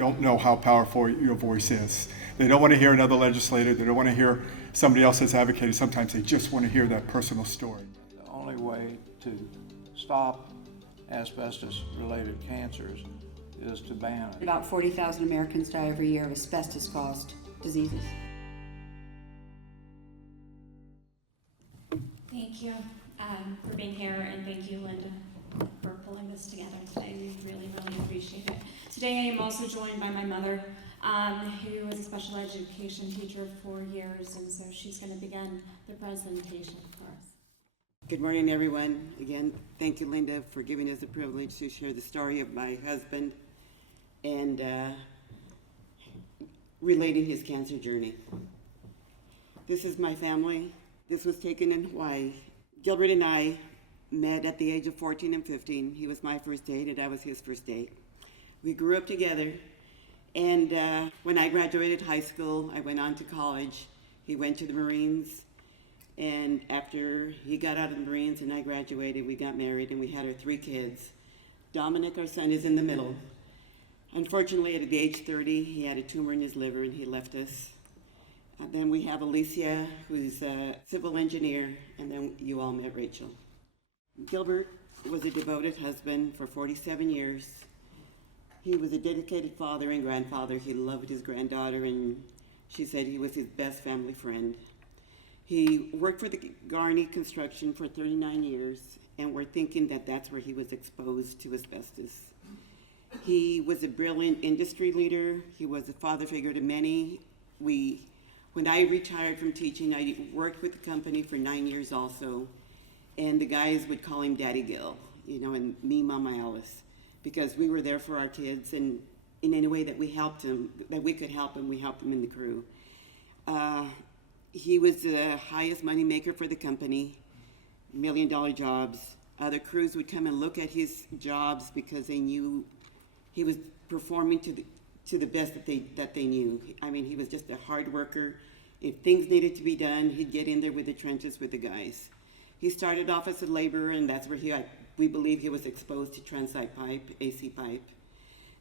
don't know how powerful your voice is. They don't want to hear another legislator. They don't want to hear somebody else that's advocating. Sometimes they just want to hear that personal story. The only way to stop asbestos-related cancers is to ban it. About 40,000 Americans die every year of asbestos-caused diseases. Thank you for being here, and thank you, Linda, for pulling this together today. We really, really appreciate it. Today I am also joined by my mother, who was a special education teacher for 4 years, and so she's going to begin the presentation for us. Good morning, everyone. Again, thank you, Linda, for giving us the privilege to share the story of my husband and relating his cancer journey. This is my family. This was taken in Hawaii. Gilbert and I met at the age of 14 and 15. He was my first date, and I was his first date. We grew up together, and when I graduated high school, I went on to college. He went to the Marines, and after he got out of the Marines and I graduated, we got married, and we had our 3 kids. Dominic, our son, is in the middle. Unfortunately, at the age 30, he had a tumor in his liver, and he left us. Then we have Alicia, who's a civil engineer, and then you all met Rachel. Gilbert was a devoted husband for 47 years. He was a dedicated father and grandfather. He loved his granddaughter, and she said he was his best family friend. He worked for the Garney Construction for 39 years, and we're thinking that that's where he was exposed to asbestos. He was a brilliant industry leader. He was a father figure to many. When I retired from teaching, I worked with the company for 9 years also, and the guys would call him Daddy Gil, and me, Mama Alice, because we were there for our kids, and in any way that we helped him, that we could help him, we helped him in the crew. He was the highest money maker for the company, $1 million jobs. Other crews would come and look at his jobs because they knew he was performing to the best that they knew. I mean, he was just a hard worker. If things needed to be done, he'd get in there with the trenches with the guys. He started off as a laborer, and that's where we believe he was exposed to transite pipe, AC pipe.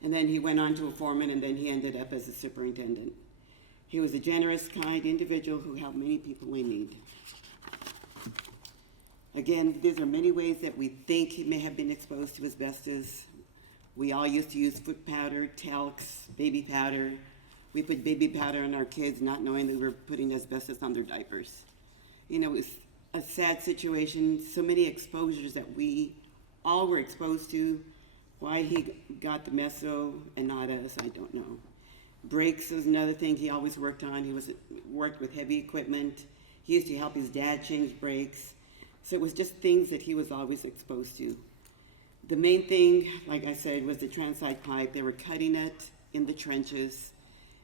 And then he went on to a foreman, and then he ended up as a superintendent. He was a generous, kind individual who helped many people in need. Again, these are many ways that we think he may have been exposed to asbestos. We all used to use foot powder, talcs, baby powder. We put baby powder on our kids not knowing that we were putting asbestos on their diapers. It was a sad situation, so many exposures that we all were exposed to. Why he got the meso and not us, I don't know. Brakes was another thing he always worked on. He worked with heavy equipment. He used to help his dad change brakes. So it was just things that he was always exposed to. The main thing, like I said, was the transite pipe. They were cutting it in the trenches.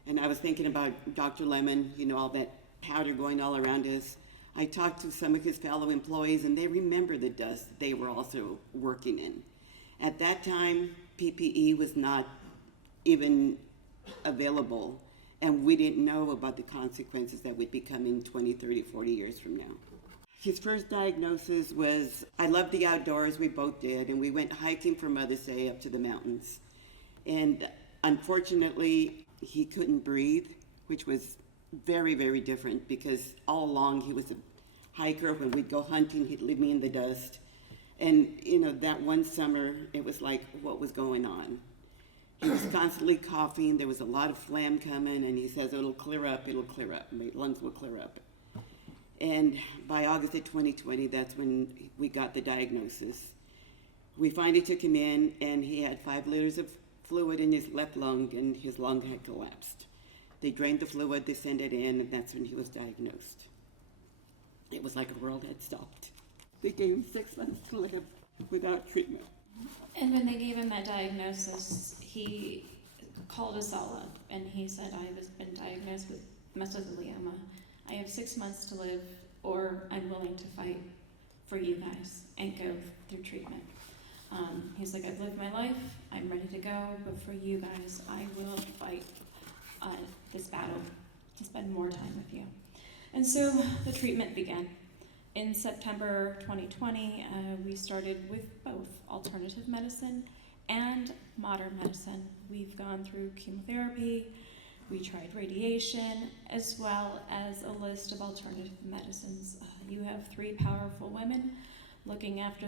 And I was thinking about Dr. Lemon, all that powder going all around us. I talked to some of his fellow employees, and they remember the dust they were also working in. At that time, PPE was not even available, and we didn't know about the consequences that would be coming 20, 30, 40 years from now. His first diagnosis was, I love the outdoors, we both did, and we went hiking for Mother's Day up to the mountains. And unfortunately, he couldn't breathe, which was very, very different because all along he was a hiker. When we'd go hunting, he'd leave me in the dust. And, that one summer, it was like, what was going on? He was constantly coughing. There was a lot of phlegm coming, and he says, it'll clear up. My lungs will clear up. And by August of 2020, that's when we got the diagnosis. We finally took him in, and he had 5 liters of fluid in his left lung, and his lung had collapsed. They drained the fluid, they sent it in, and that's when he was diagnosed. It was like a world had stopped. They gave him 6 months to live without treatment. And when they gave him that diagnosis, he called us all up, and he said, I have been diagnosed with mesothelioma. I have 6 months to live, or I'm willing to fight for you guys and go through treatment. He's like, I've lived my life, I'm ready to go, but for you guys, I will fight this battle to spend more time with you. And so the treatment began. In September 2020, we started with both alternative medicine and modern medicine. We've gone through chemotherapy, we tried radiation, as well as a list of alternative medicines. You have 3 powerful women looking after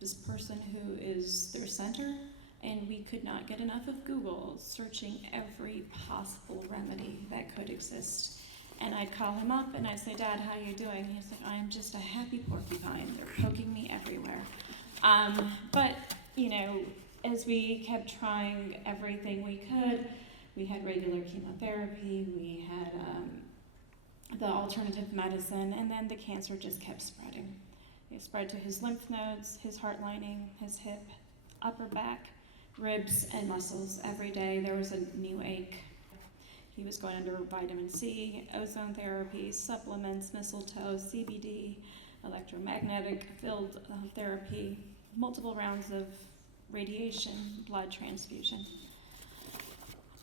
this person who is their center, and we could not get enough of Google searching every possible remedy that could exist. And I'd call him up and I'd say, Dad, how are you doing? He's like, I'm just a happy porcupine. They're poking me everywhere. But, you know, as we kept trying everything we could, we had regular chemotherapy, we had the alternative medicine, and then the cancer just kept spreading. It spread to his lymph nodes, his heart lining, his hip, upper back, ribs, and muscles. Every day there was a new ache. He was going under vitamin C, ozone therapy, supplements, mistletoe, CBD, electromagnetic field therapy, multiple rounds of radiation, blood transfusion.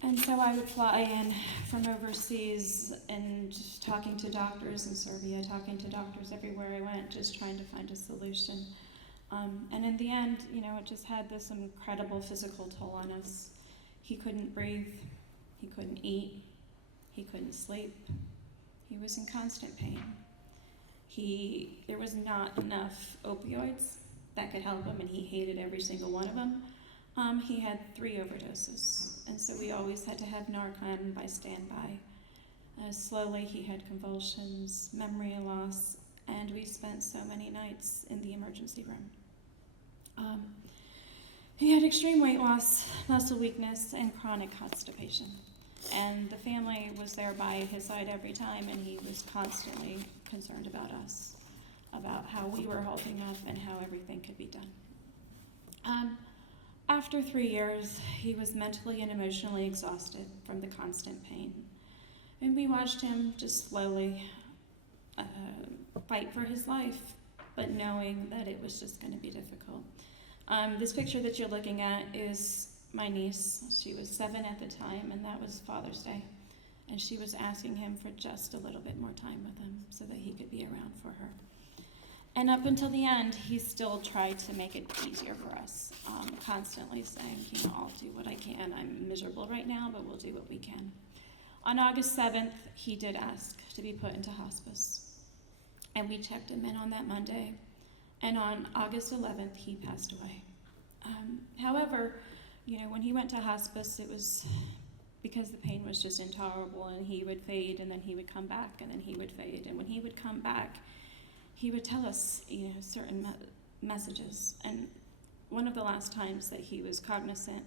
And so I would fly in from overseas and talking to doctors in Serbia, talking to doctors everywhere I went, just trying to find a solution. And in the end, you know, it just had this incredible physical toll on us. He couldn't breathe, he couldn't eat, he couldn't sleep. He was in constant pain. There was not enough opioids that could help him, and he hated every single one of them. He had 3 overdoses, and so we always had to have Narcan by standby. Slowly he had convulsions, memory loss, and we spent so many nights in the emergency room. He had extreme weight loss, muscle weakness, and chronic constipation. And the family was there by his side every time, and he was constantly concerned about us, about how we were holding up and how everything could be done. After 3 years, he was mentally and emotionally exhausted from the constant pain. And we watched him just slowly fight for his life, but knowing that it was just going to be difficult. This picture that you're looking at is my niece. She was 7 at the time, and that was Father's Day. And she was asking him for just a little bit more time with him so that he could be around for her. And up until the end, he still tried to make it easier for us, constantly saying, you know, I'll do what I can. I'm miserable right now, but we'll do what we can. On August 7th, he did ask to be put into hospice. And we checked him in on that Monday. And on August 11th, he passed away. However, you know, when he went to hospice, it was because the pain was just intolerable, and he would fade, and then he would come back, and then he would fade. And when he would come back, he would tell us, you know, certain messages. And one of the last times that he was cognizant,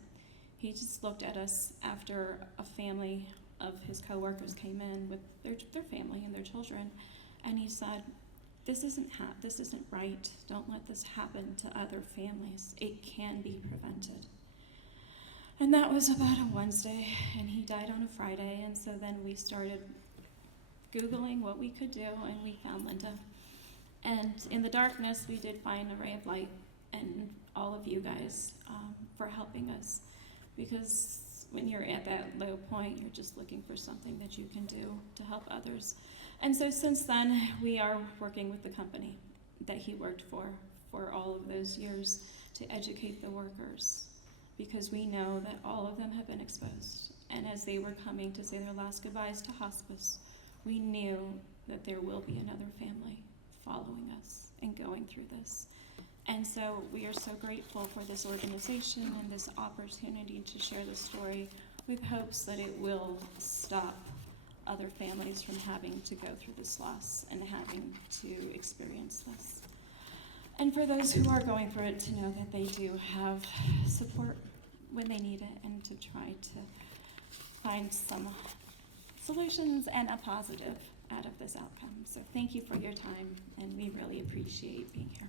he just looked at us after a family of his coworkers came in with their family and their children, and he said, this isn't right. Don't let this happen to other families. It can be prevented. And that was about a Wednesday, and he died on a Friday, and so then we started Googling what we could do, and we found Linda. And in the darkness, we did find a ray of light, and all of you guys for helping us. Because when you're at that low point, you're just looking for something that you can do to help others. And so since then, we are working with the company that he worked for all of those years to educate the workers, because we know that all of them have been exposed. And as they were coming to say their last goodbyes to hospice, we knew that there will be another family following us and going through this. And so we are so grateful for this organization and this opportunity to share this story with hopes that it will stop other families from having to go through this loss and having to experience this. And for those who are going through it, to know that they do have support when they need it, and to try to find some solutions and a positive out of this outcome. So thank you for your time, and we really appreciate being here.